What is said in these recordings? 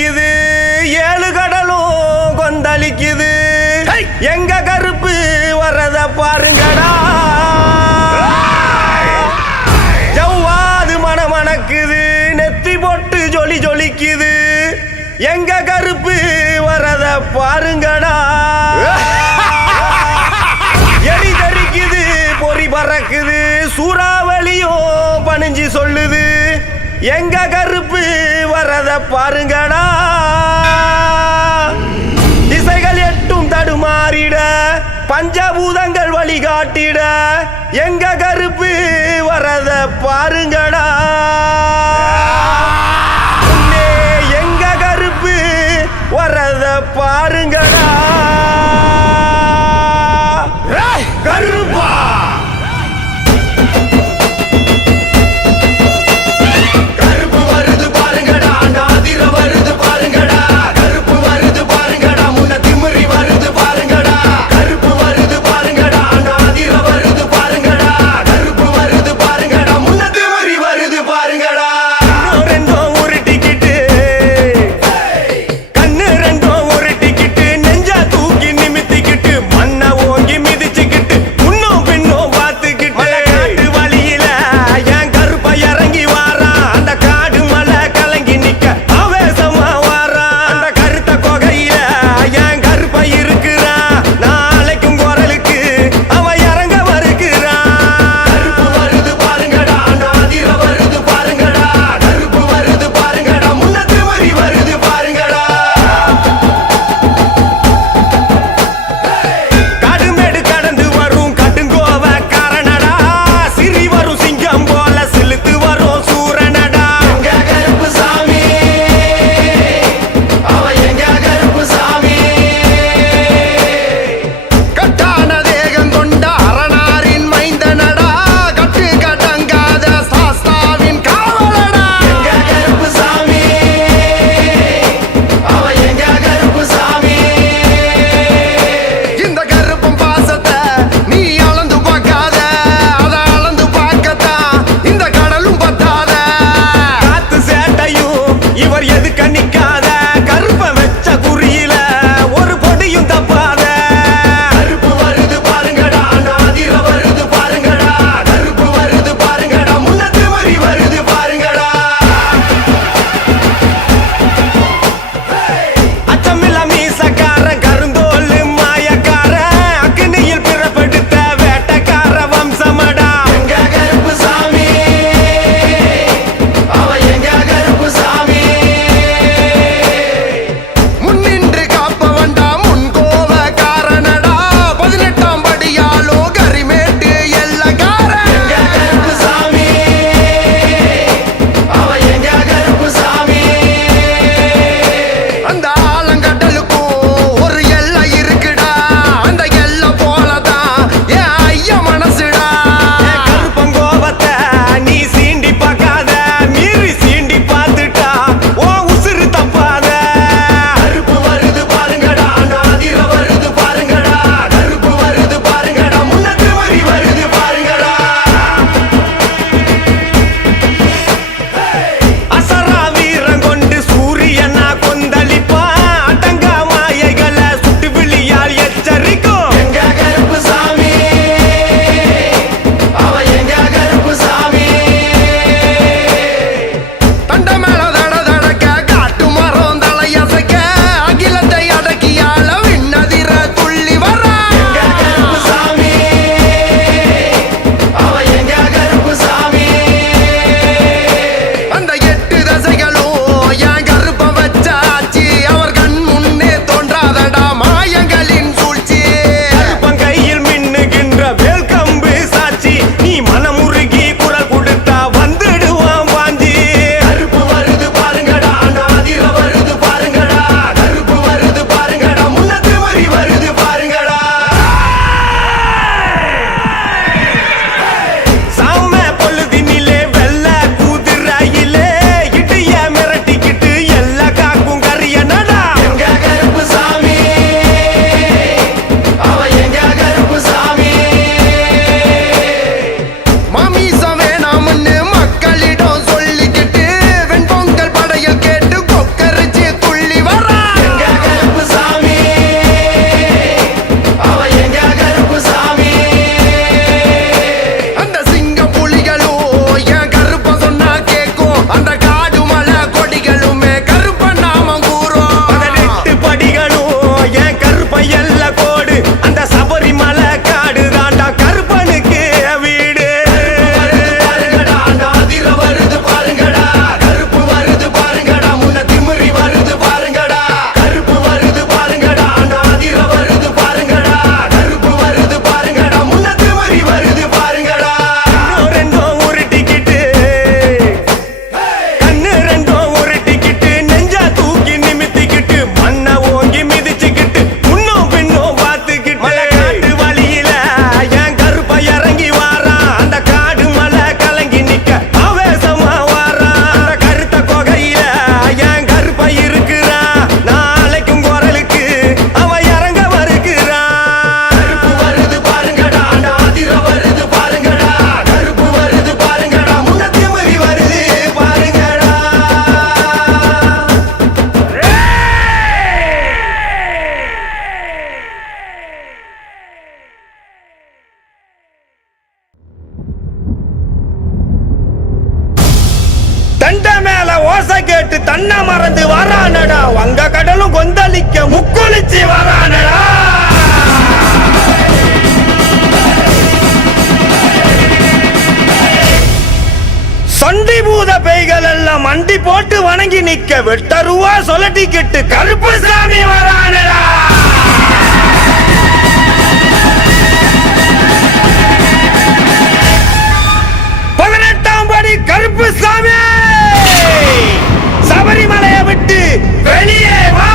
அடிக்குது, ஏழு கடலும் கொந்தளிக்குது. எங்க கருப்பு வரத பாருங்கடா, ஜவ்வாது மணமணக்குது, நெத்தி போட்டு ஜொலி ஜொலிக்குது. எங்க கருப்பு வரத பாருங்கடா, எலி தரிக்குது, பொறி பறக்குது, சூறாவளியும் பணிஞ்சு சொல்லுது. எங்க கருப்பு வரத பாருங்கடா, திசைகள் எட்டும் தடுமாறிட, பஞ்சபூதங்கள் வழிகாட்டிட. எங்க கருப்பு வரத பாருங்கடா, எங்க கருப்பு வரத பாருங்கடா. கருப்பா கருப்பு வருது பாருங்கடா, நாதிர வருது பாருங்கடா. கருப்பு வருது பாருங்கடா, முன்ன திமிரி வருது பாருங்கடா. கருப்பு வருது பாருங்கடா, நாதிர வருது பாருங்கடா. கருப்பு வருது பாருங்கடா, முன்ன திமிரி வருது பாருங்கடா. தெண்ட மேல ஓசை கேட்டு தன்னை மறந்து வரானடா வங்க கடலும் கொந்தளிக்க முக்குளிச்சு வரானடா சண்டி பூத பேய்கள் எல்லாம் மண்டி போட்டு வணங்கி நிக்க வெட்டருவா சொல்லட்டிக்கிட்டு கருப்பு சாமி வரானடா கருப்பு சாமி சபரிமலையை விட்டு வெளியே வா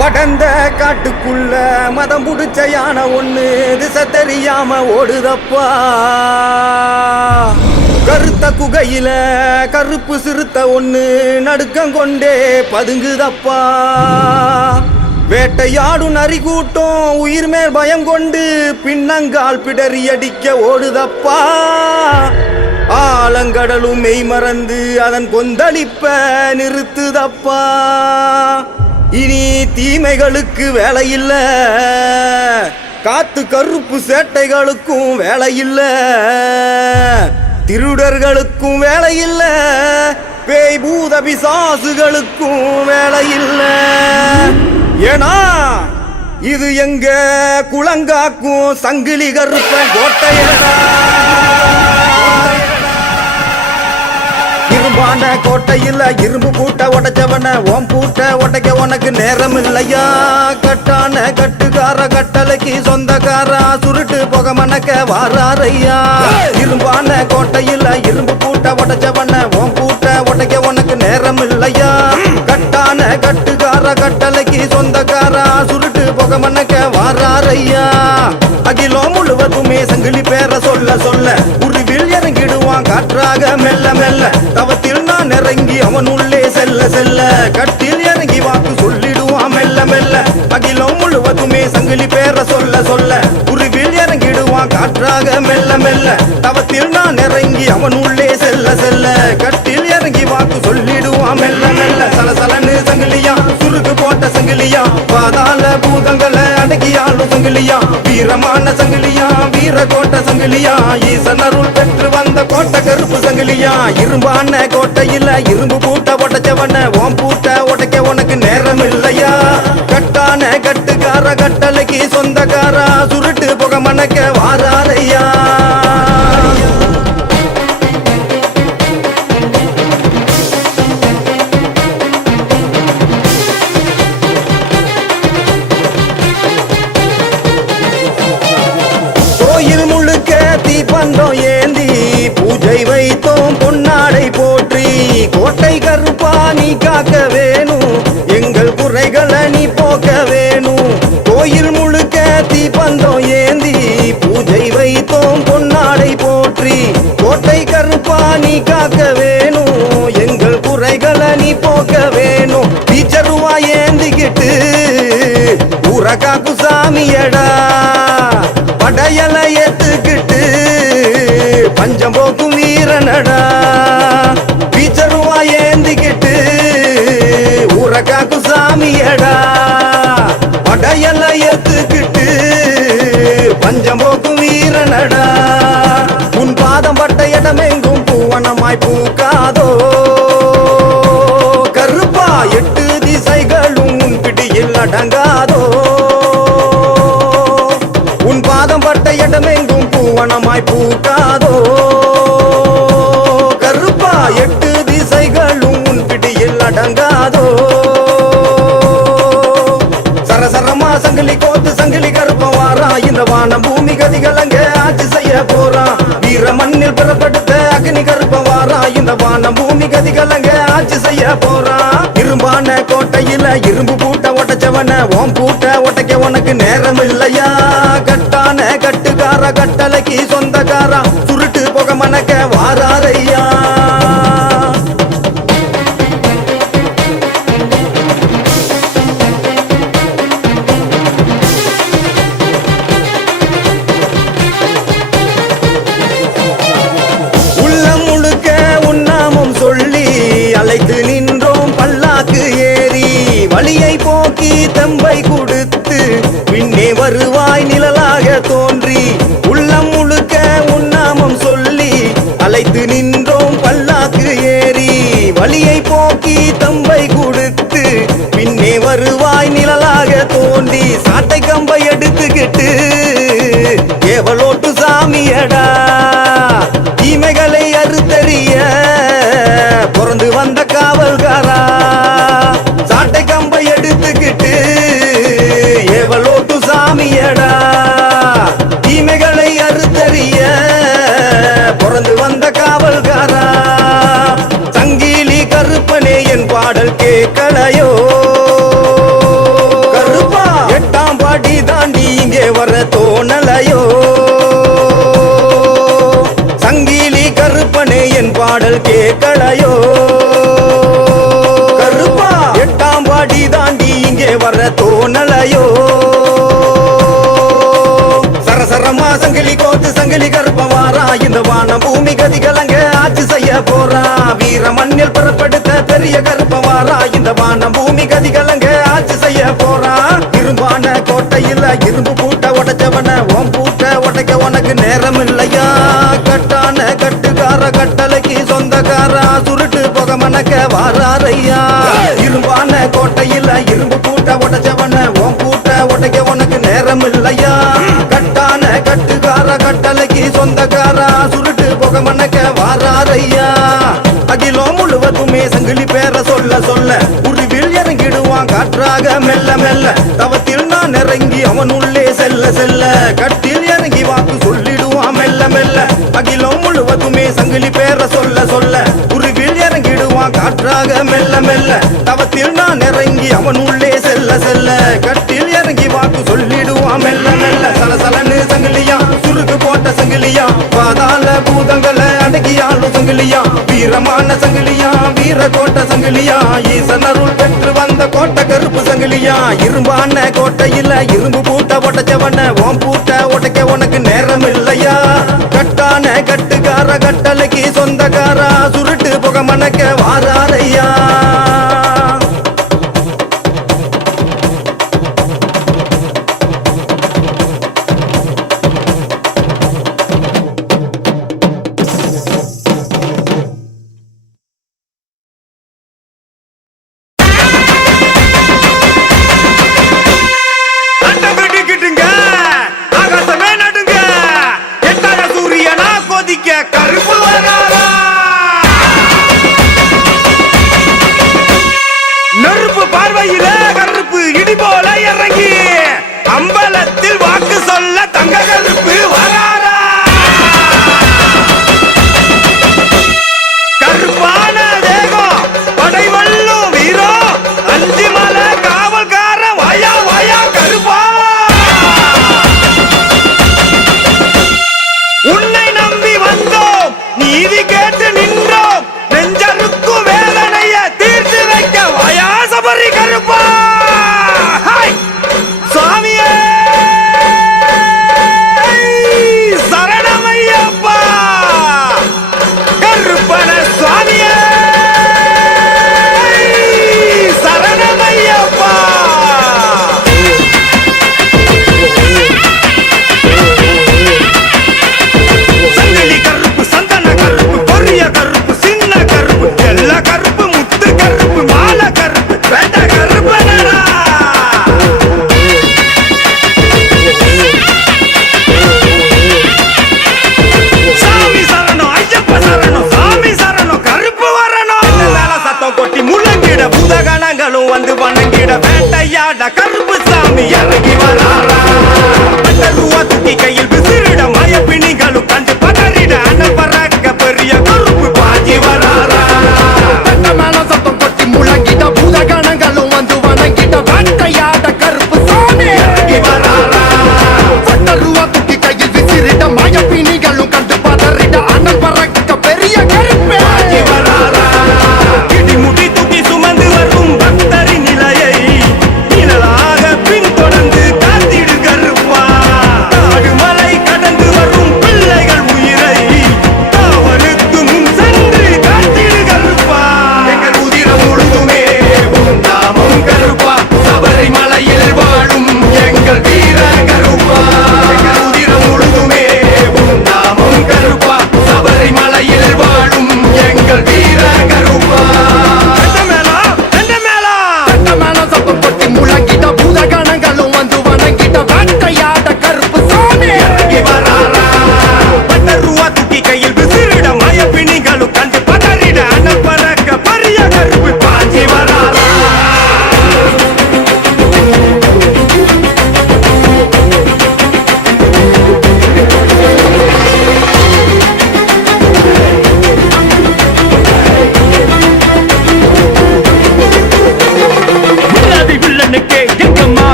படந்த காட்டுக்குள்ள மதம் புடிச்ச யானை ஒண்ணு திசை தெரியாம ஓடுதப்பா. கருத்த குகையில கருப்பு சிறுத்த ஒண்ணு நடுக்கம் கொண்டே பதுங்குதப்பா. வேட்டையாடும் நரி கூட்டம் உயிர் மேல் பயம் கொண்டு பின்னங்கால் பிடறி அடிக்க ஓடுதப்பா. ஆலங்கடலும் மெய் மறந்து அதன் கொந்தளிப்ப நிறுத்துதப்பா. இனி தீமைகளுக்கு வேலை இல்ல, காத்து கருப்பு சேட்டைகளுக்கும் வேலை இல்ல, திருடர்களுக்கும் வேலை இல்ல, பேய் பூத பிசாசுகளுக்கும் வேலை இல்ல. ஏனா இது எங்க குளங்காக்கும் சங்கிலி கருப்ப கோட்டையடா. இரும்பான கோட்டையில் இரும்பு பூட்ட உடைச்சவன ஓம் பூட்ட உடைக்க உனக்கு நேரம் இல்லையா. கட்டான கட்டுக்கார கட்டளைக்கு சொந்தக்காரா சுருட்டு போக மணக்க வாராரையா. இரும்பான கோட்டையில் இரும்பு பூட்ட உடைச்சவன ஓம் பூட்ட உடைக்க உனக்கு நேரம் இல்லையா. கட்டான கட்டுக்கார கட்டளைக்கு சொந்தக்காரா சுருட்டு போக மணக்க வாராரையா. அகிலம் முழுவதுமே சங்கிலி பேர சொல்ல சொல்ல உருவில் இறங்கிடுவான் காற்றாக மெல்ல மெல்ல. தவத்தில் நான் இறங்கி அவன் உள்ளே செல்ல செல்ல கட்டில் இறங்கி வாக்கு சொல்லிடுவான் மெல்ல மெல்ல. அகிலம் முழுவதுமே சங்கிலி பேர சொல்ல சொல்ல உருவில் இறங்கிடுவான் காற்றாக மெல்ல மெல்ல. தவத்தில் நான் இறங்கி அவன் உள்ளே செல்ல செல்ல கட்டில் இறங்கி வாக்கு சொல்லிடுவான் மெல்ல மெல்ல. சலசலன்னு சங்கிலியா சுருக்கு போட்ட சங்கிலியா பாதாள பூதங்களை அடக்கியாலும் சங்கிலியா. வீரமான சங்கிலியா வீர கோட்டை சங்கிலியா ஈசன் அருள் பெற்று வந்த கோட்டை கருப்பு சங்கிலியா. இரும்பான கோட்டையில் இரும்பு பூட்ட உடைச்சவன ஓம் பூட்ட உடைக்க உனக்கு நேரம் இல்லையா. கட்டான கட்டுக்கார கட்டளைக்கு சொந்தக்காரா சுருட்டு புக மணக்க வாராரையா. கோயில் முழுக்க தீப்பந்தம் ஏந்தி பூஜை வைத்தோம் பொன்னாடை போற்றி. கோட்டை கருப்பா நீ காக்க வேணும் எங்கள் குறைகளை நீ போக்க வேணும். கோயில் முழுக்க தீப்பந்தம் ஏந்தி பூஜை வைத்தோம் பொன்னாடை போற்றி. கோட்டை கருப்பா நீ காக்க வேணும் எங்கள் குறைகளை நீ போக்க வேணும். டீச்சருவா ஏந்திக்கிட்டு ஊரகாக்கு சாமியடா. படையல ஏத்துக்கிட்டு பஞ்சம் போக்கும் வீரனடா. பீச்சருவா ஏந்திக்கிட்டு ஊரகாக்கு சாமியடா. படையல ஏத்துக்கிட்டு பஞ்சம் போக்கும் வீரனடா. உன் பாதம் பட்ட இடமெங்கும் பூவனமாய் பூக்காதோ கருப்பா. 8 திசைகளும் உன் பிடியில் அடங்காதோ. உன் பாதம் பட்ட இடமெங்கும் பூவனமாய் பூக்காதோ கருப்பா. 8 திசைகளும் உன் பிடியில் அடங்காதோ. சரசரமா சங்கிலி கோத்து சங்கிலி கருப்பம் வாரா. இந்த வானம் பூமி கதிகள் அங்க ஆட்சி செய்ய போறான். வீர மண்ணில் பிறப்படுத்த அக்னி கருப்பம் வாரா. இந்த வானம் பூமி கதிகள் அங்க ஆட்சி செய்ய போறான். இரும்பான கோட்டையில இரும்பு பூட்ட உடைச்சவன ஓம் பூட்ட உடைக்க உனக்கு நேரம் இல்லையா. கட்டான கட்டுக்கார கட்டளைக்கு சொந்தக்காரா சுருட்டு புக மணக்க வாராரையா. உள்ளம் முழுக்க உன்னாமம் சொல்லி அழைத்து நின்றோம் பல்லாக்கு ஏறி. வழியை போக்கி தம்பை கொடுத்து பின்னே வருவாய் நிழலாக தோன்றி. உள்ளம் முழுக்க உன்னாமம் சொல்லி அழைத்து நின்றோம் பல்லாக்கு ஏறி. வழியை போக்கி தம்பை கொடுத்து பின்னே வருவாய் நிழலாக தோன்றி. சாட்டை கம்பை எடுத்துக்கிட்டு ஏவலோட்டு சாமியடா. தீமைகளை அறுத்தறிய பிறந்து வந்த காவல்காரா. சாட்டை கம்பை எடுத்துக்கிட்டு ஏவலோட்டு சாமியடா. தீமைகளை அறுத்தறிய பிறந்து வந்த காவல்காரா. சங்கிலி கருப்பனே என் பாடல் கேட்கலையோ கேட்கலையோ கருப்பா 8ஆம் படி தாண்டி இங்கே வர தோணலையோ சரசரமா சங்கிலி கோத்து சங்கிலி கருப்ப வாரா இந்த வான பூமி கதிகலங்க ஆட்சி செய்ய போறா வீர மண்ணில் பிறப்படுத்த பெரிய கருப்ப வாரா இந்த வான பூமி கதிகலங்க ஆட்சி செய்ய போறா இரும்பான கோட்டையில் இரும்பு பூட்ட உடைச்சவன ஓம் பூட்ட உடைக்க உனக்கு நேரம் இல்லையா கட்டான கட்டுக்கார கட்டளைக்கு சொந்தக்காரா சுருட்டு புக மணக்க வாராரையா இரும்பான கோட்டையில் இரும்பு பூட்ட உடைச்சவன ஓம் பூட்ட உடைக்க உனக்கு நேரம் இல்லையா கட்டான கட்டுக்கார கட்டளைக்கு சொந்தக்காரா சுருட்டு புக மணக்க வாராரையா அகிலம் முழுவதுமே சங்கிலி பேர சொல்ல சொல்ல உருவில் இறங்கிடுவான் காற்றாக மெல்ல மெல்ல தவத்தில் நான் இறங்கி அவன் உள்ளே செல்ல செல்ல கட்டில் இறங்கி வாக்கு சொல்லிடுவான் மெல்ல மெல்ல அகிலம் முழுவதுமே சங்கிலி பேர சொல்ல சொல்ல உருவில் இறங்கிடுவான் காற்றாக மெல்ல மெல்ல தவத்தில் நான் இறங்கி அவன் உள்ளே செல்ல செல்ல கட்டில் இறங்கி வாக்கு சொல்லிடுவான் மெல்ல மெல்ல சலசலன்னு சங்கிலியா சுருக்கு போட்ட சங்கிலியா பாதாள பூதங்களை அடக்கியாளும் சங்கிலியா வீரமான சங்கிலியா வீர கோட்ட சங்கிலியா ஈசனருள் பெற்று வந்த கோட்டை கருப்பு சங்கிலியா இரும்பான கோட்டையில இரும்பு பூட்ட உடைச்சவன ஓம் பூட்ட உடைக்க உனக்கு நேரம் இல்லையா கட்டான கட்டுக்கார கட்டளைக்கு சொந்தக்காரா சுருட்டு புக மணக்க வாராரையா கருப்பு வராரா நெருப்பு பார்வையில கருப்பு இடி போல இறங்கி அம்பலத்தில் வாக்கு சொல்ல தங்க கருப்பு வராரா கருப்பான தேகம் படைவல்லும் வீரோ அஞ்சு மலை காவல்கார வாயா வாயா கருப்பா உன்னை நம்பி வந்தோம் நீதி கேட்டு நின்றோம் நெஞ்சருக்கும் வேதனைய தீர்த்து வைக்க வாயா சபரி கருப்பா சாமியே சரணமையப்பா கருப்பன சுவாமியே சரணமையப்பா சங்கிலி கருப்பு சந்தன கருப்பு பொரிய கருப்பு சின்ன கருப்பு எல்லா கருப்பு முத்து கருப்பு மாலை கருப்பு வேட்ட கருப்பு சாமி சரணம் ஐயப்ப சரணம் சாமி சரணம் கருப்பு வரணும் மேல சத்தம் கொட்டி முழங்கிட புதகணங்களும் வந்து வணங்கிட வேட்டையாட கருப்பு சாமி இறங்கி வராரா ரூபா தூக்கி கையில் விசிறிட மயப்பிணிகளும் கண்டு பதறிட அண்ணல் பறக்க பெரிய கருப்பு பாஞ்சி வராரா மேல சத்தம் கொட்டி முழங்கிட்ட பூதகணங்களும் வந்து வணங்கிட்ட வேட்டையாட கருப்பு சாமி இறங்கி வராரா ரூபா தூக்கி கையில் விசிறிட மயப்பிணிகளும் கண்டு பதறிட அண்ணல் பறக்க பெரிய கருப்பு பாஞ்சி வராரா இடிமுடி தூக்கி சுமந்து வரும் பக்தரின் நிலையை நிழலாக பின்தொடர்ந்து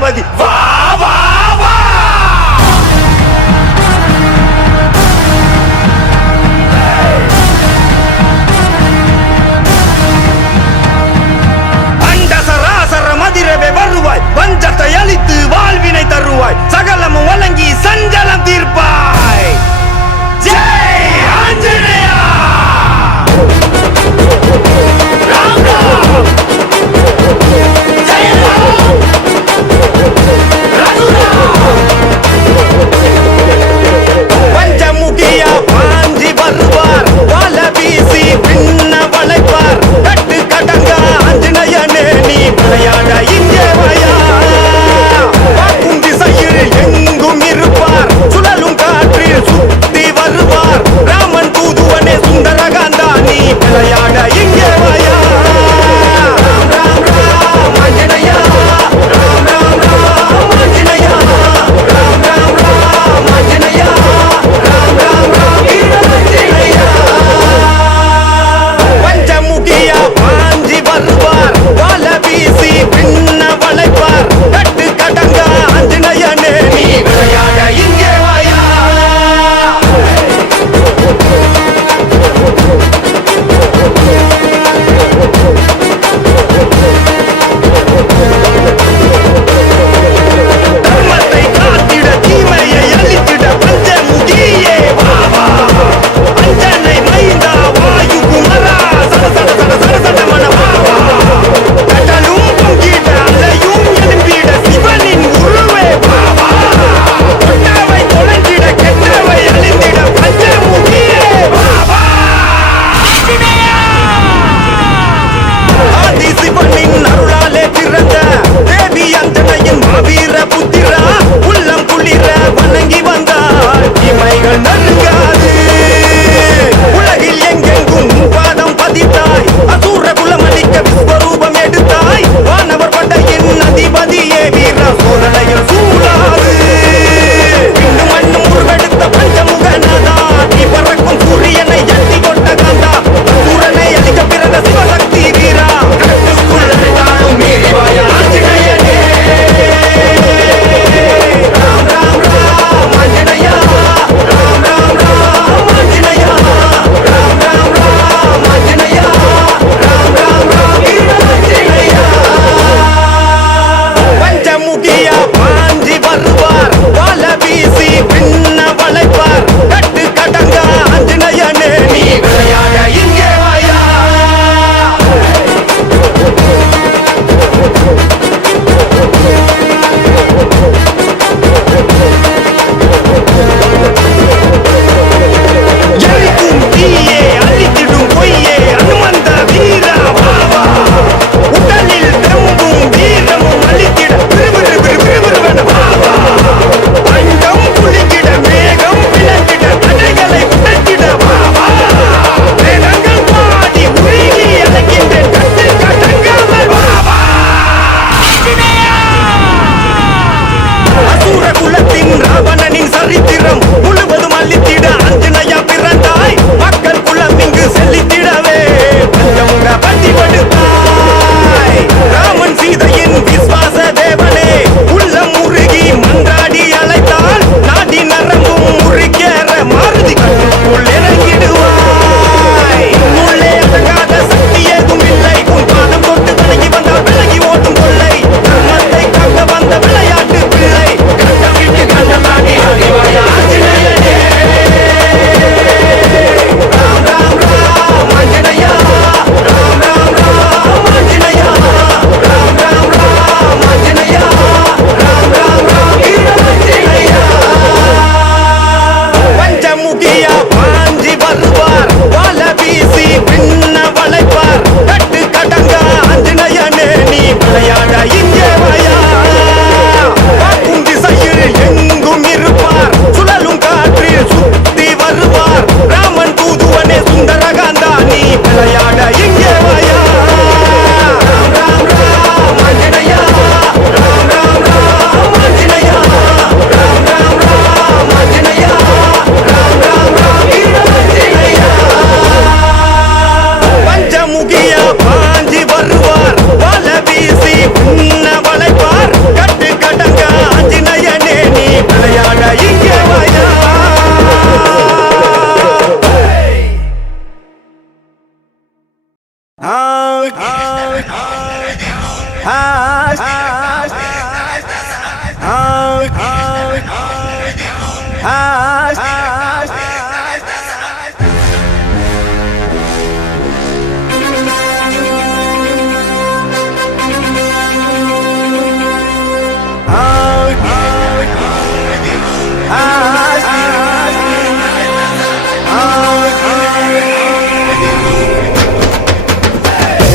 தளபதி வா வா வா அண்ட சராசர மதிரவே வருவாய் பஞ்சத்தை அழித்து வாழ்வினை தருவாய் சகலமும் வழங்கி சஞ்சலம் தீர்ப்பாய் ஜெய் ஆஞ்சநேயா ராம் ராம் ஜெய் ராம்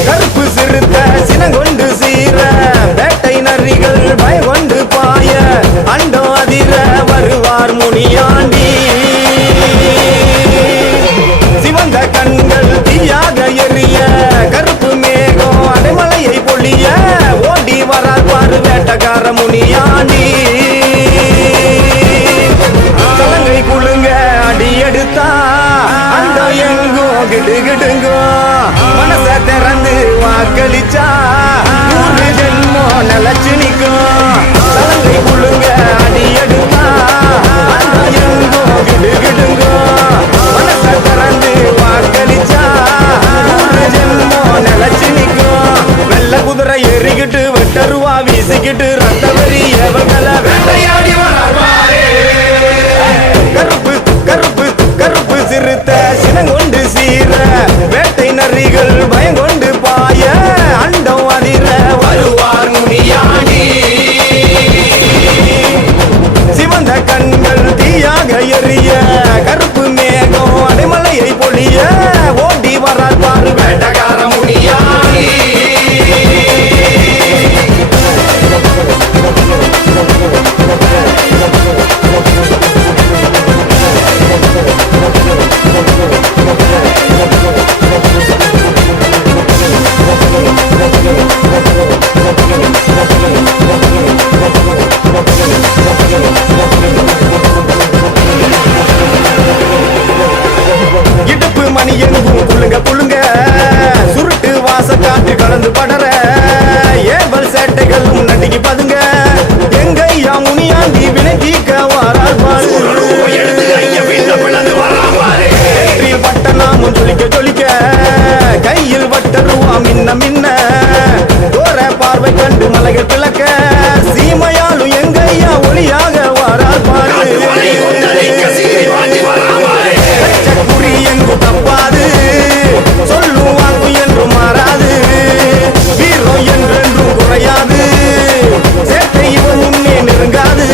கருப்பு சிறுத்த சினங்கொண்டு சீர வேட்டை நரிகள் பயங்கொண்டு பாய அண்டோ அதிர வருவார் முனியாண்டி சிவந்த கண்கள் தீயாக எரிய கருப்பு மேகம் அடைமலையை பொழிய ஓடி வரார் பாரு வேட்டக்கார முனியாண்டி தலங்கை குழுங்க அடி எடுத்தா அந்த எங்கோ கிடுகிடுங்கோ மனச திறந்து வாக்களிச்சா நூறு ஜென்மோ நிலச்சு நிற்கும் தலங்கை குழுங்க அடி எடுத்தா அந்த எங்கோ கிடுகிடுங்கோ மனச திறந்து வாக்களிச்சா நூறு ஜென்மோ நிலச்சு நிற்கும் வெள்ள குதிரை ஏறிக்கிட்டு வெட்டருவா வீசிக்கிட்டு ரத்த வரி எவங்களை வேட்டையாடி வராரு கருப்பு கருப்பு கருப்பு சிறுத்த சினங்கொண்டு சீர வேட்டை நரிகள் பயங்கொண்டு பாய அண்டம் அதிர வருவார் முனியாண்டி சிவந்த கண்கள் தீயாக எரிய கருப்பு மேகம் அடைமலையை பொழிய ஓடி வரார் பாரு வேட்டக்கார முனியாண்டி இடுப்பு மணி எங்கும் புழுங்க புழுங்க சுருட்டு வாச காட்டு கலந்து படற ஏவல் சேட்டைகளும் நடிகி பதுங்க எங்கையா முனியாண்டி வினை தீக்க வாரார் பாரு வட்ட நாமும் ஜொலிக்க ஜொலிக்க கையில் வட்டருவா மின்ன மின்ன தோர பார்வை கண்டு மலைகள் பிளக்க சீமையாலும் எங்கையா ஒளியாக வாரார் பாரு குறி எங்கு தப்பாது சொல்லும் வாக்கு என்றும் மாறாது வீரம் என்றென்றும் குறையாது சேட்டை இவன் முன்னே நெருங்காது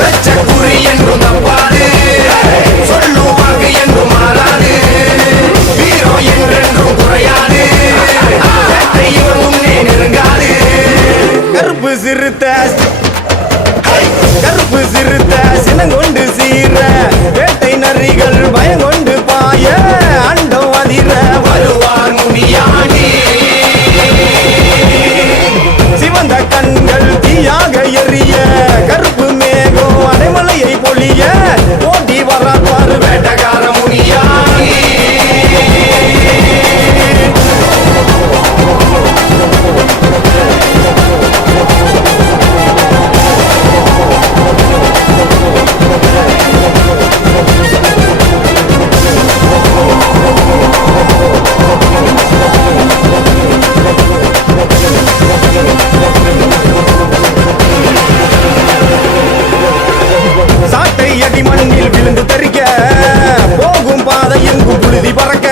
வெச்ச குறி என்றும் தப்பாது சொல்லும் வாக்கு என்றும் மாறாது வீரம் என்றென்றும் குறையாது சேட்டை இவன் முன்னே நெருங்காது கருப்பு சிறுத்த கருப்பு சிறுத்த சினங்கொண்டு சீர வேட்டை நரிகள் பயங்கொண்டு பாய அண்டம் அதிர வருவார் முனியாண்டி சிவந்த கண்கள் தீயாக எரிய கருப்பு மேகம் அடைமலையை பொழிய ஓடி வரார் பாரு வேட்டக்கார முனியாண்டி சாட்டை அடி மண்ணில் விழுந்து தரிக்க போகும் பாதை எங்கும் புழுதி பறக்க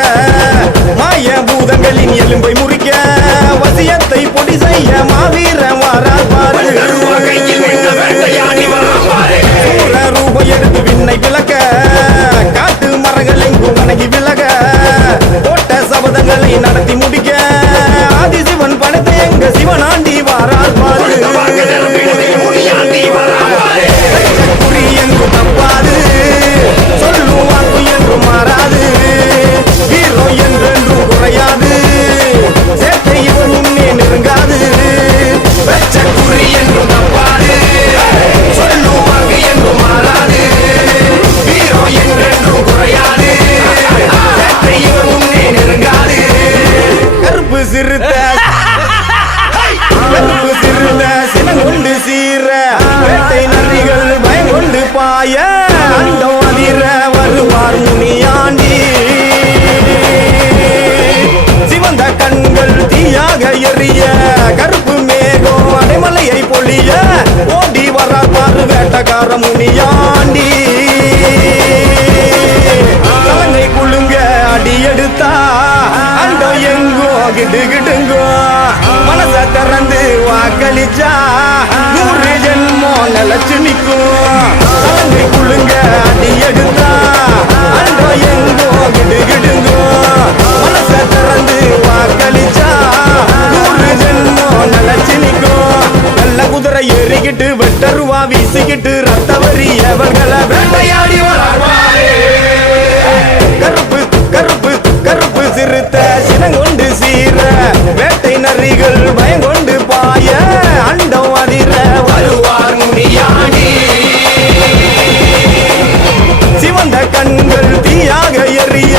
மாய பூதங்களின் எலும்பை முறிக்க வசியத்தை பொடி செய்ய மாவீர வாரார் பாரு சூர ரூபம் எடுத்து விண்ணை விளக்க காட்டு மரங்கள் எங்கும் வணங்கி விலக போட்ட சபதங்களை நடத்தி முடிக்க ஆதிசிவன் படத்தை எங்க சிவனாண்டி வாரார் பாரு குறி எங்கும் தப்பாது சொல்லும் வாக்கு என்றும் மாறாது வீரம் என்றென்றும் குறையாது சேட்டை இவன் முன்னே நெருங்காது வெச்ச குறி என்றும் வாக்களிச்சா 100 ஜென்மம் நிலச்சு நிற்கும் சலங்கை குழுங்க அடி எடுத்தா அண்டோ எங்கோ கிடுகிடுங்கோ மனச திறந்து வாக்களிச்சா 100 ஜென்மம் நிலச்சு நிற்கும் நல்ல குதிரை ஏறிக்கிட்டு வெட்டருவா வீசிக்கிட்டு ரத்த வரி எவர்களை வேட்டையாடி வராரு கருப்பு கருப்பு கருப்பு சிறுத்த சினங்கொண்டு சீர வேட்டை நரிகள் பயங்கொண்டு பாய அண்டம் அதிர வருவார் முனியாண்டி சிவந்த கண்கள் தீயாக எறிய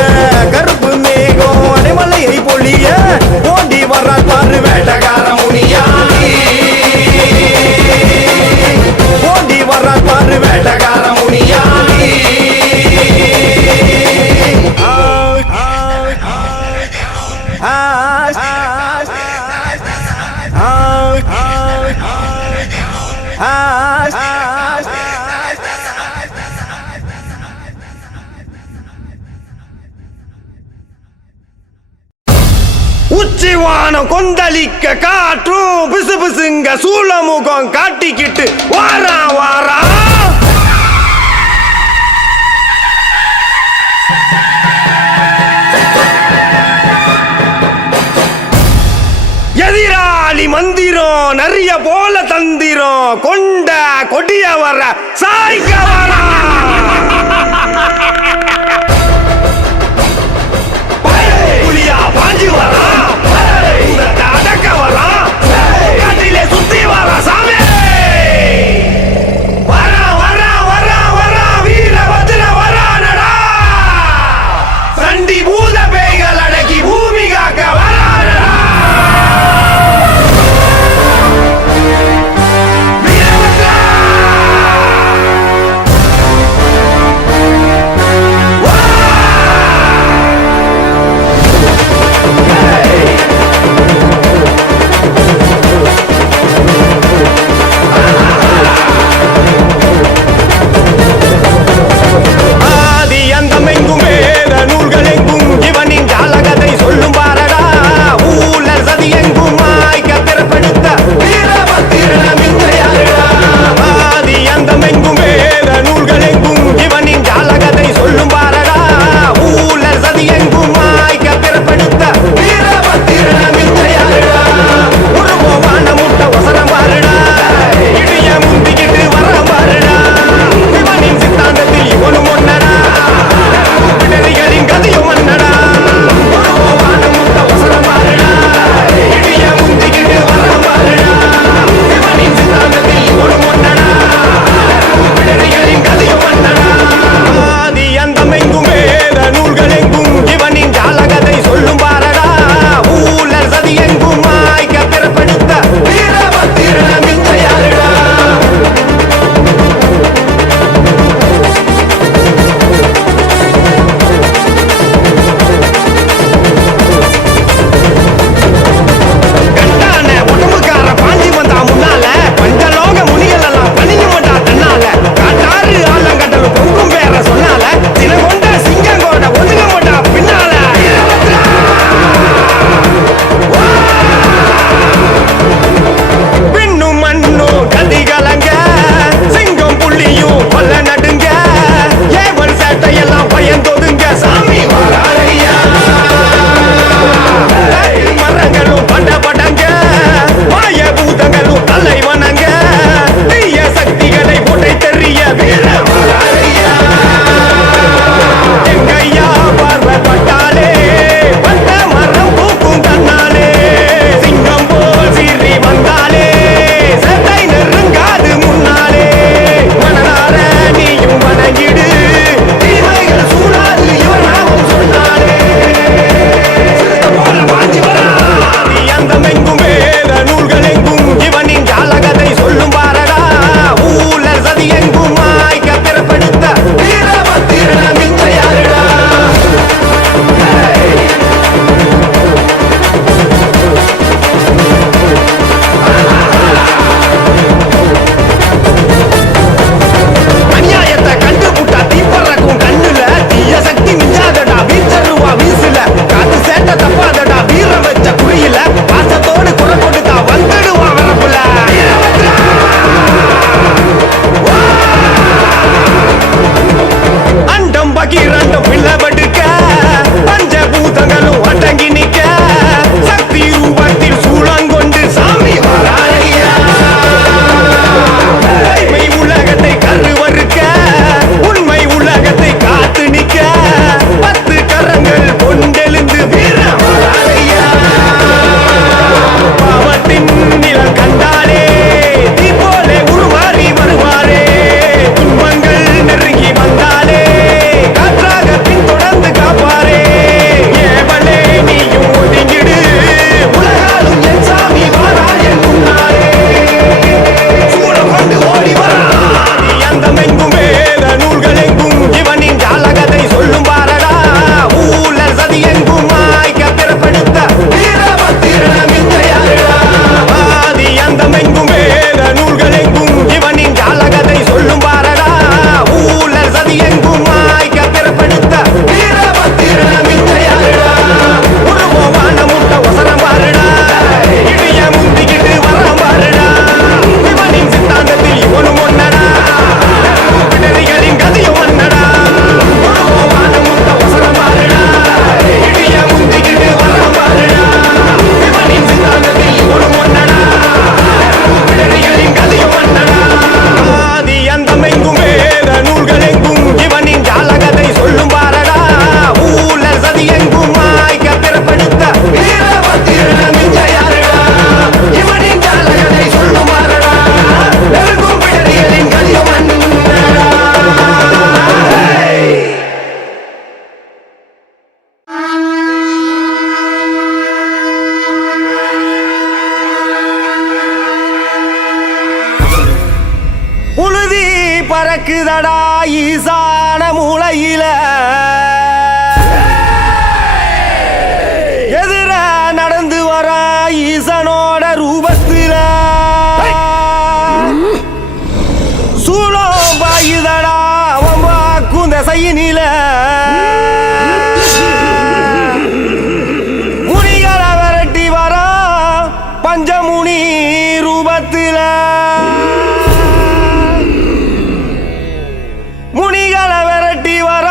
கருப்பு மேகம் அடைமலையை பொழிய ஓடி வர்றார் பாரு வேட்டக்கார முனியாண்டி ஓடி வர்றார் பாரு வேட்டக்கார முனியாண்டி உச்சிவானம் கொந்தளிக்க காற்றும் பிசு பிசுங்க சூளமுகம் காட்டிக்கிட்டு வாரா வாரா எதிராளி மந்திரம் நிறைய போல தந்திரம் கொண்ட கொடிய வர சாய்க்க வரா புலியா பாஞ்சு வரா அடக்க வரா காட்டிலே சுத்தி வரா சாமி வரா வரா வரா வரா வீர வஜ்ர வரானடா சண்டி பூத பேய்கள் அடக்கி பூமி காக்க வரானடா வீரவஜ்ரா பாயுதடா ஈசான மூலையில எதிர நடந்து வர ஈசனோட ரூபத்தில சூளம் பாயுதடா அவன் வாக்கும் திசையினில முனிகளை விரட்டி வர பஞ்சமுனி ரூபத்தில முனிகளை விரட்டி வர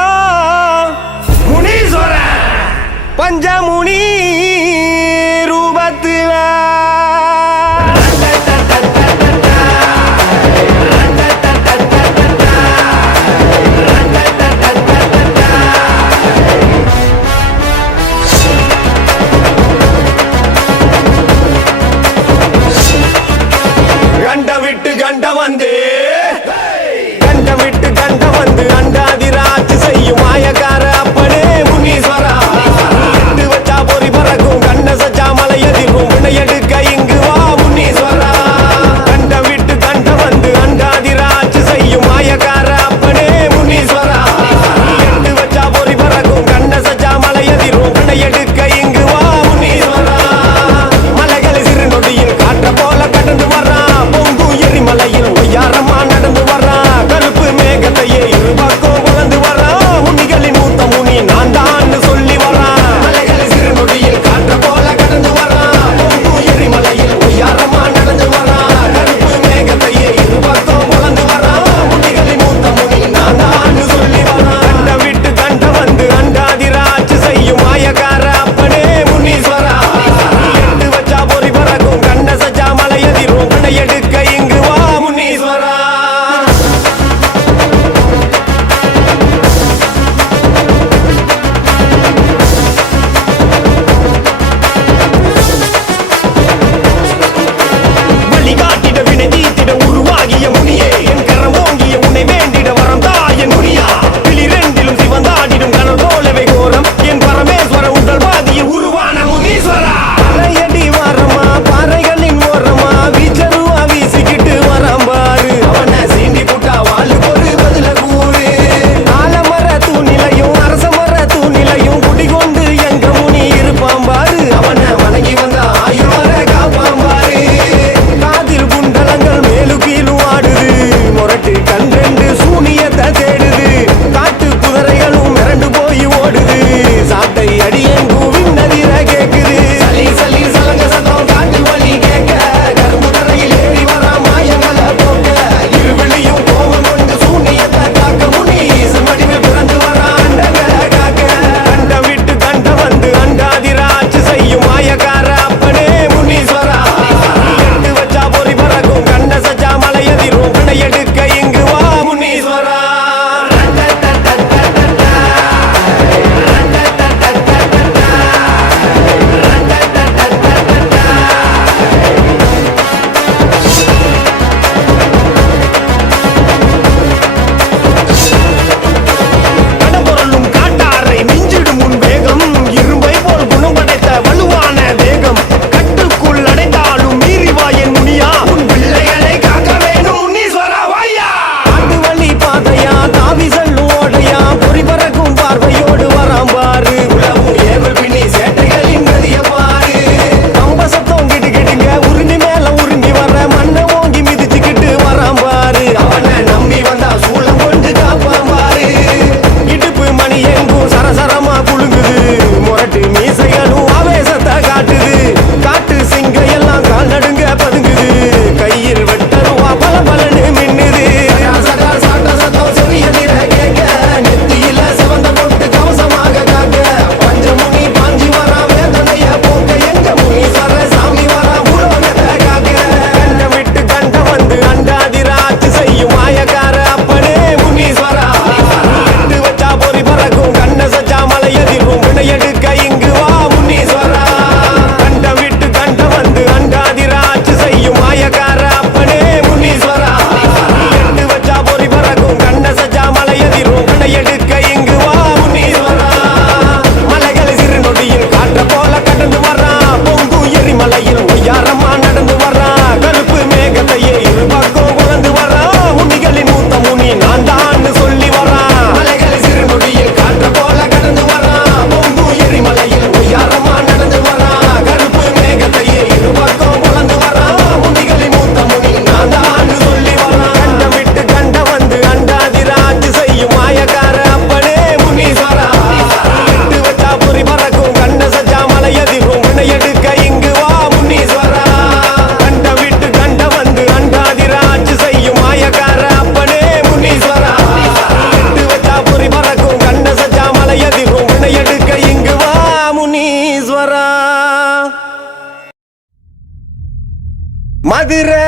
மதுரை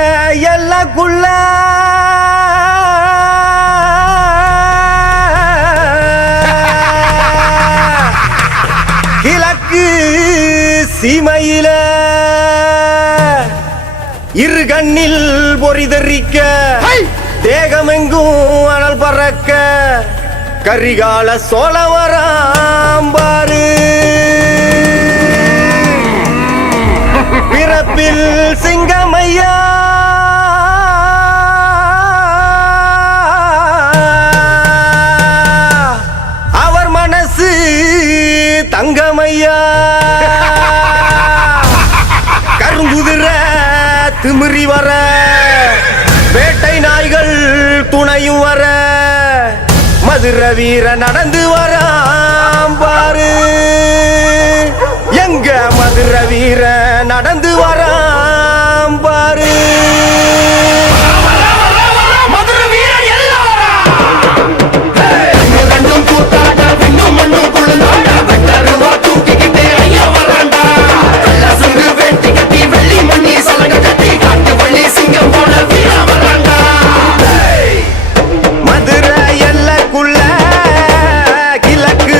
எல்லக்குள்ள கிழக்கு சீமையில இரு கண்ணில் பொறிதறிக்க தேகமெங்கும் அனல் பறக்க கரிகால சோழவராம்பாரு பிறப்பில் சிங்கமையா அவர் மனசு தங்கமையா கருங்குதிர திமிரி வர வேட்டை நாய்கள் துணையும் வர மதுரை வீர நடந்து வராம் பாரு எங்க மதுரை வீர நடந்து வராம் பாரு மதுரை எல்லக்குள்ள கிழக்கு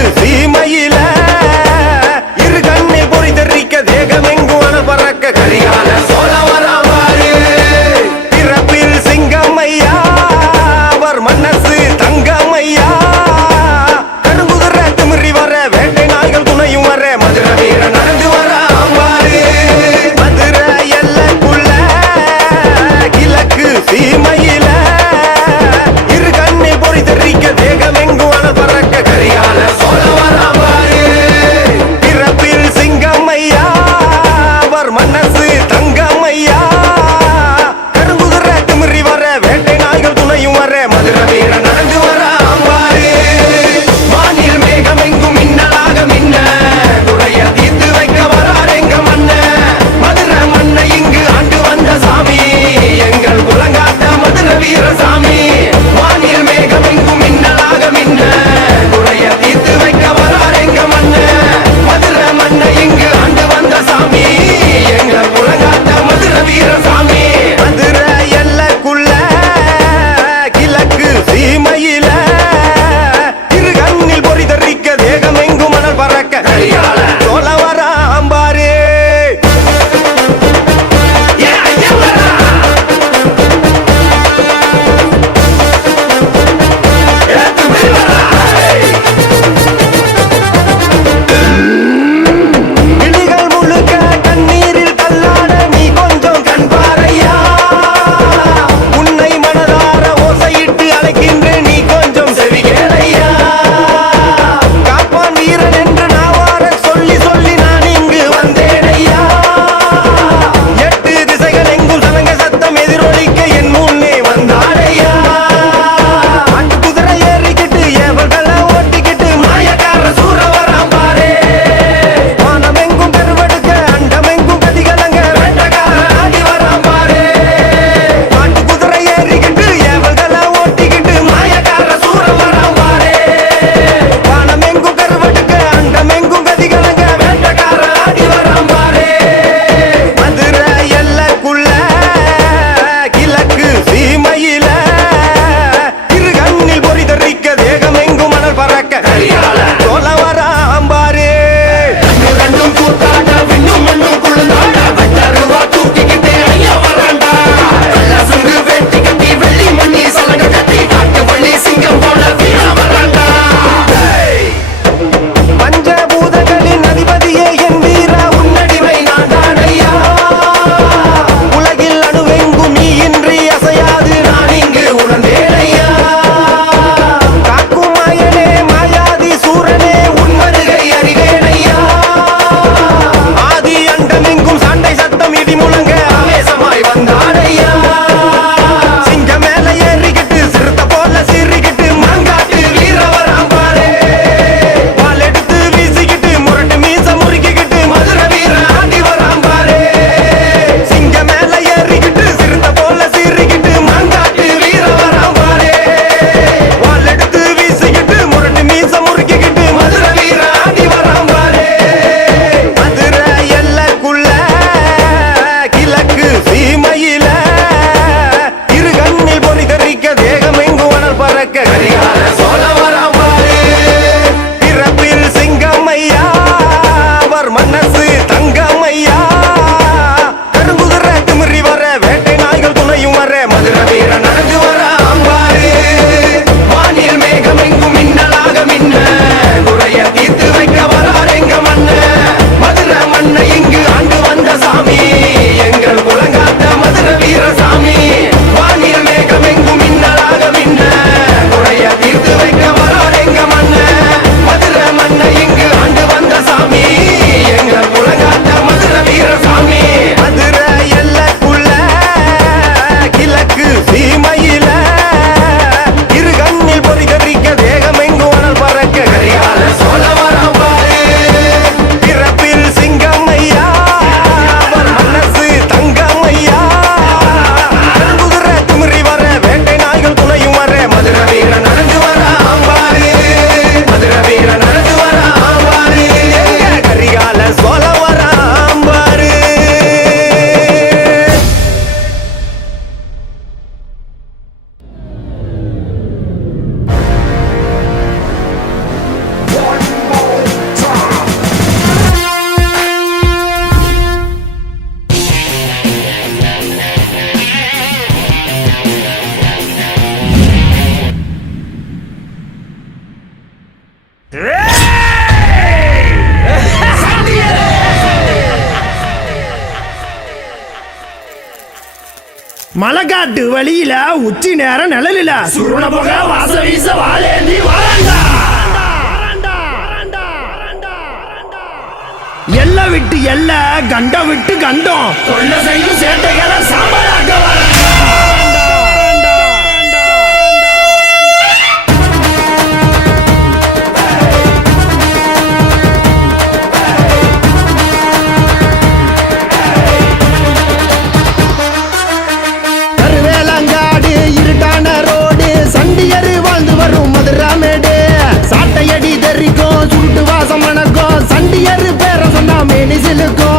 மலைக்காட்டு வழியில உச்சி நேரம் நிழலில சுருண போக வாச வீச வாழேந்தி வாழண்டா எல்ல விட்டு எல்ல கண்ட விட்டு கண்டம் தொல்ல செய்யும் சேட்டைகளை சாம்பலாக்க வரண்டா. கருவேலங்காடு இருட்டான ரோடு சண்டியரு வாழ்ந்து வரும் மதுராமேடு சாட்டையடி தெரிக்கும் சுருட்டு வாசம் மணக்கும் சண்டியரு பேர சொன்னா மேனி சிலுக்கும்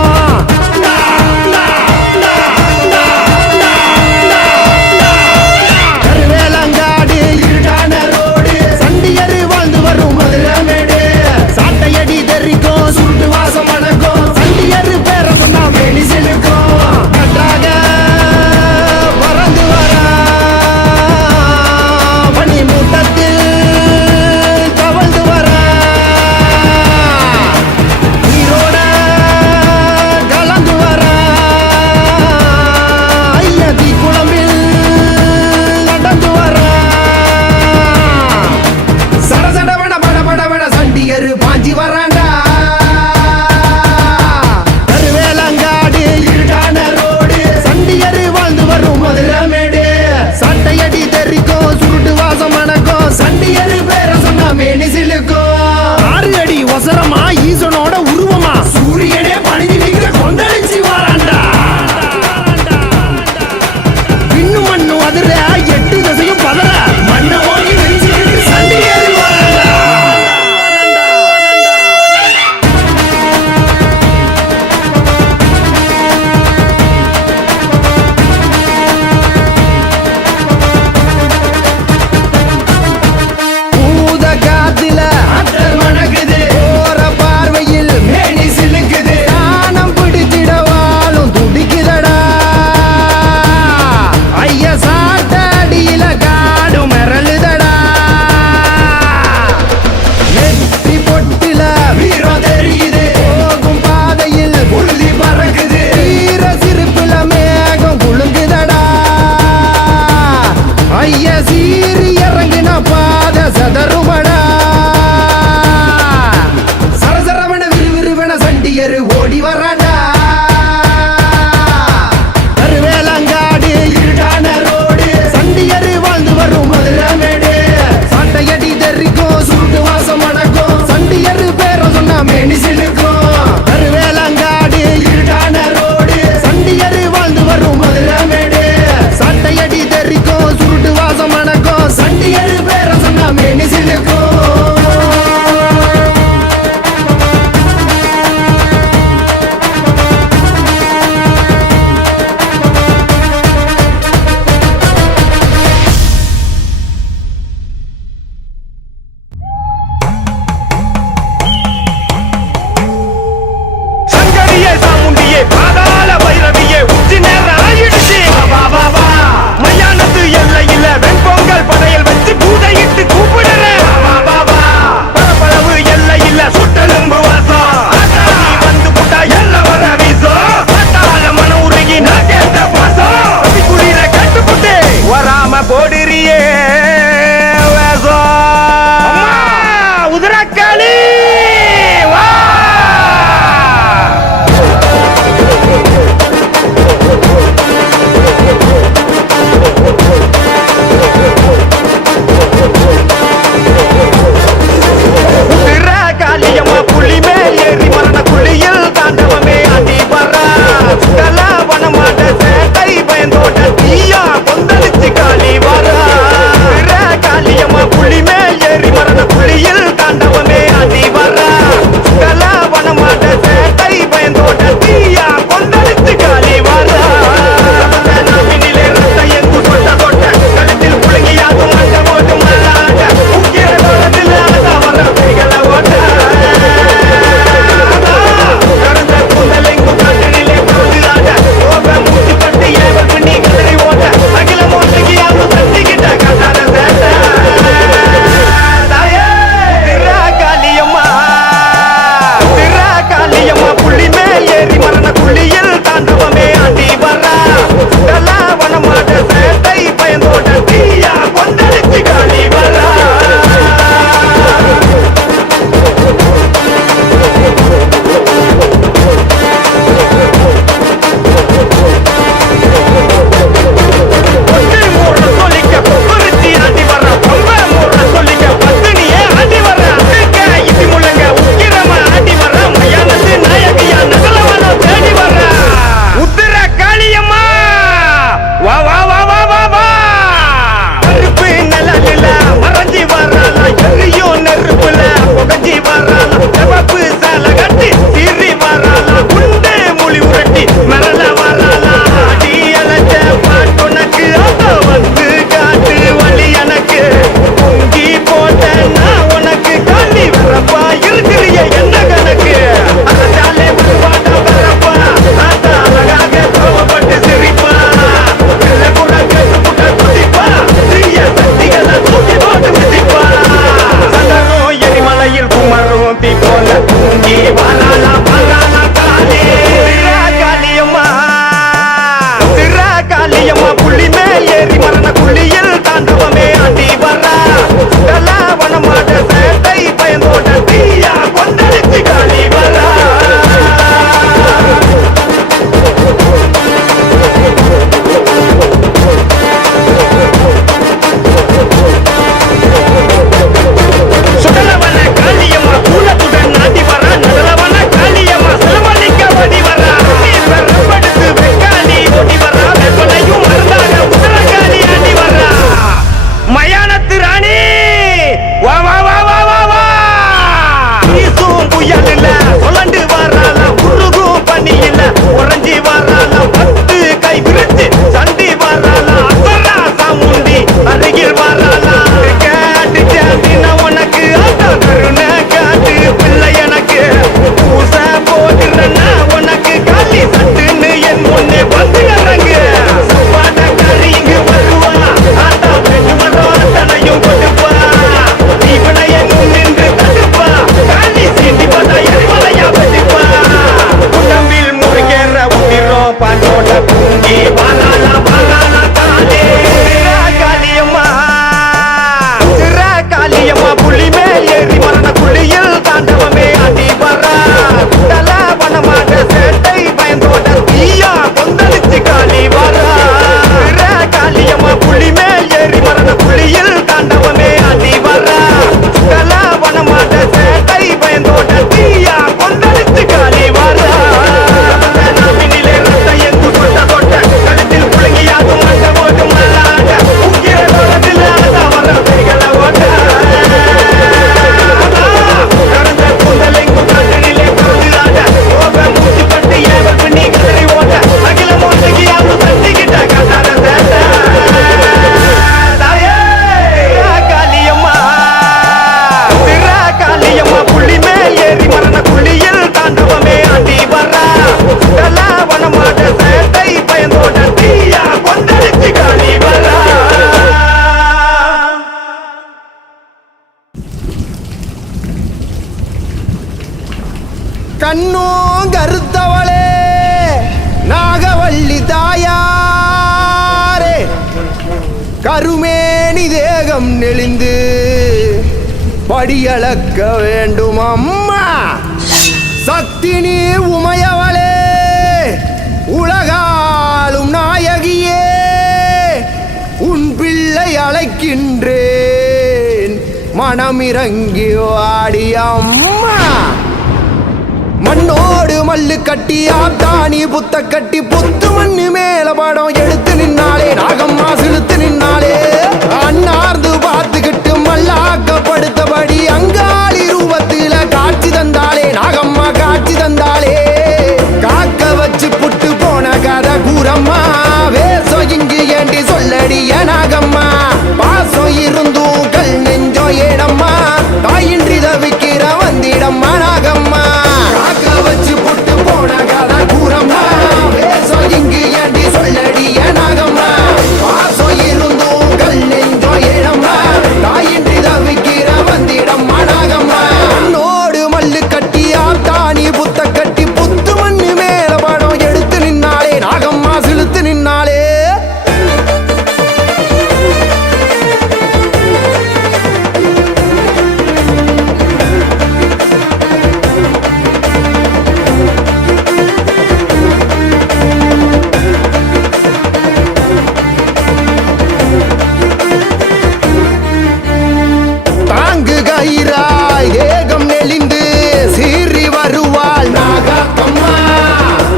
கண்ணும் கருத்தவளே நாகவள்ளி தாயாரே, கருமேனி தேகம் நெளிந்து படியளக்க வேண்டும் அம்மா. சக்தி நீ உமையவளே, உலகாலும் நாயகியே, உன் பிள்ளை அழைக்கின்றேன், மனமிறங்கி வாடி அம்மா. மண்ணோடு மல்லு கட்டி ஆத்தாணி புத்த கட்டி புத்து மண்ணு மேல படம் எடுத்து நின்னாலே நாகம்மா சிலுத்து நின்னாலே. அண்ணார்ந்து பார்த்துக்கிட்டு மல்லாக்கப்படுத்தபடி அங்காளி ரூபத்தில காட்சி தந்தாலே நாகம்மா காட்சி தந்தாலே. காக்க வச்சு புட்டு போன கதை கூறம்மா, வேசம் இங்கு ஏண்டி சொல்லடிய நாகம்மா. பாசம் இருந்தும் கல் நெஞ்சோ ஏனம்மா, தாயின்றி தவிக்கிற வந்திடம்மா நாகம்மா. காக்க வச்சு புட்டு போன கதை கூறம்மா, வேசம் இங்கு ஏண்டி சொல்லடிய நாகம்மா. பாசம் இருந்தும் கல் நெஞ்சோ ஏனம்மா, தாயின்றி தவிக்கிற வந்திடம்மா நாகம்மா. மண்ணோடு மல்லு கட்டி ஆத்தாணி புத்த கட்டி புத்து மண்ணு மேல படம் எடுத்து நின்னாலே நாகம்மா சிலுத்து நின்னாலே. தாங்கு கயிறாய் ஏகம் நெளிந்து சீறி வருவாள் நாகம்மா.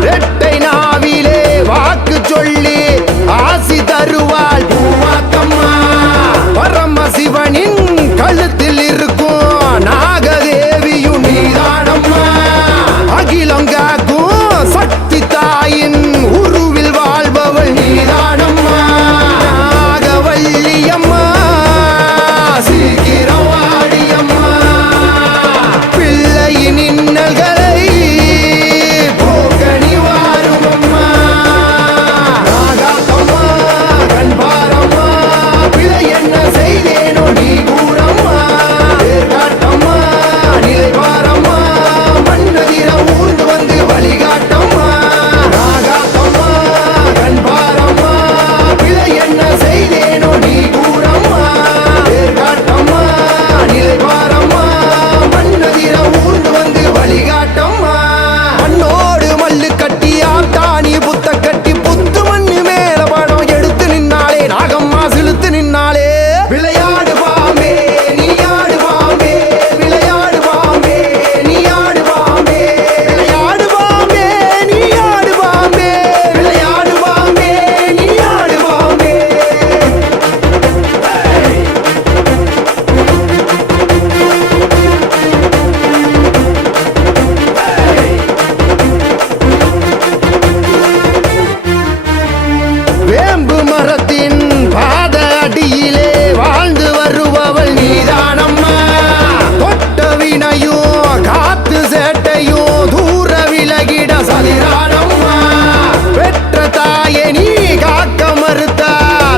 ரெட்டை நாவிலே வாக்கு சொல்லி ஆசி தருவாள் பூவாக்கம்மா. பரமசிவனின் கழுத்தில் இருக்கும் நாகதேவியும் நீதானம்மா. அகிலம் காக்கும் சக்தி தாயின் உருவில் வாழ்பவள் நீதானம்மா. நாகவல்லியம்மா சீக்கிரம் வாடியம்மா. பிள்ளையின் இன்னல்களை போக்கணி வாருமம்மா. நாகாத்தம்மா கண்பாரம்மா, பிழை என்ன செய்தேனோ நீ கூறம்மா. காட்டம்மா நிலை பாரம்மா, மண்ணதிர ஊர்ந்து வந்து வழிகாட்டம்மா. நாகாத்தம்மா கண்பாரம்மா, பிழை என்ன செய்தேனோ நீ கூறம்மா. காட்டம்மா நிலை பாரம்மா, மண்ணதிர ஊர்ந்து வந்து வழிகாட்டம்மா. மண்ணோடு மல்லு கட்டி ஆத்தாணி புத்த கட்டி புத்து மண்ணு மேல படம் எடுத்து நின்னாலே நாகம்மா சிலுத்து நின்னாலே. விளையாடு பாம்பே நீயாடு பாம்பே, விளையாடு பாம்பே நீயாடு பாம்பே, விளையாடு பாம்பே நீயாடு பாம்பே, விளையாடு பாம்பே நீயாடு பாம்பே. வேம்பு மரத்தின் பாத அடியிலே வாழ்ந்து வருபவள் நீதானம்மா. தொட்ட வினையும் காத்து சேட்டையும் தூர விலகிட சதிரானம்மா. பெற்ற தாயை நீ காக்க மறுத்தா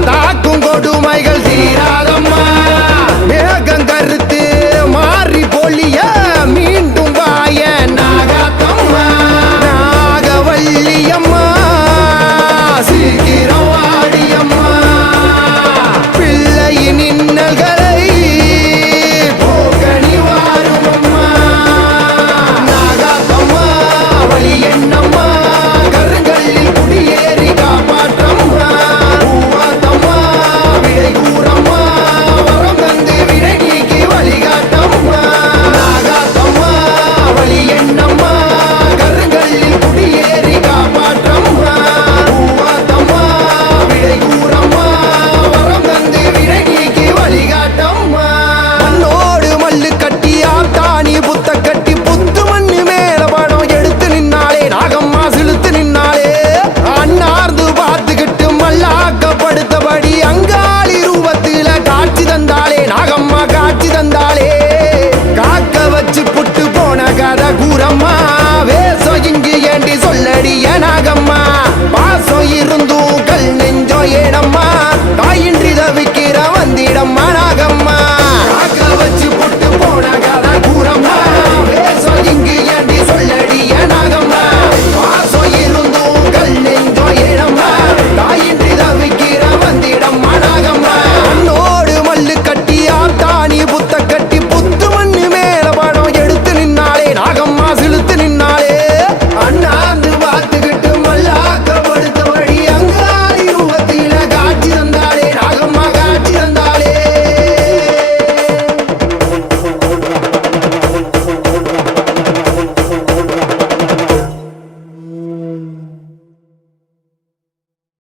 தாக்கும் கொடுமைகள் தீராதம்மா. மேகம் கருத்து மாறி பொழிய மீண்டும் வாய நாகாத்தம்மா. நாகவல்லியம்மா சீக்கிரம் வாடியம்மா. பிள்ளையின் இன்னல்களை போக்கணி வாருமம்மா. நாகாத்தம்மா வழி என்னம்மா, கருங்கல்லில் குடியேறி காப்பாற்றம்மா. பூவாத்தம்மா விடை கூறம்மா, வரம் தந்து விடை நீக்கி வழிகாட்டம்மா. நாகாத்தம்மா வழி என்னம்மா, கருங்கல்லில் குடியேறி காப்பாற்றம்மா. பூவாத்தம்மா விடை கூறம்மா, வரம் தந்து விடை நீக்கி வழிகாட்டம்மா. மண்ணோடு மல்லு கட்டி ஆத்தாணி புத்த கட்டி புத்து மண்ணு மேல படம் எடுத்து நின்னாலே நாகம்மா சிலுத்து நின்னாலே. அண்ணார்ந்து பார்த்துக்கிட்டு மல்லாக்கப்படுத்தபடி அங்காளி ரூபத்தில காட்சி தந்தாலே நாகம்மா காட்சி தந்தாலே. காக்க வச்சு புட்டு போன கதை கூறம்மா, வேசம் இங்கு ஏண்டி சொல்லடிய நாகம்மா. பாசம் இருந்தும் கல் நெஞ்சோ ஏனம்மா,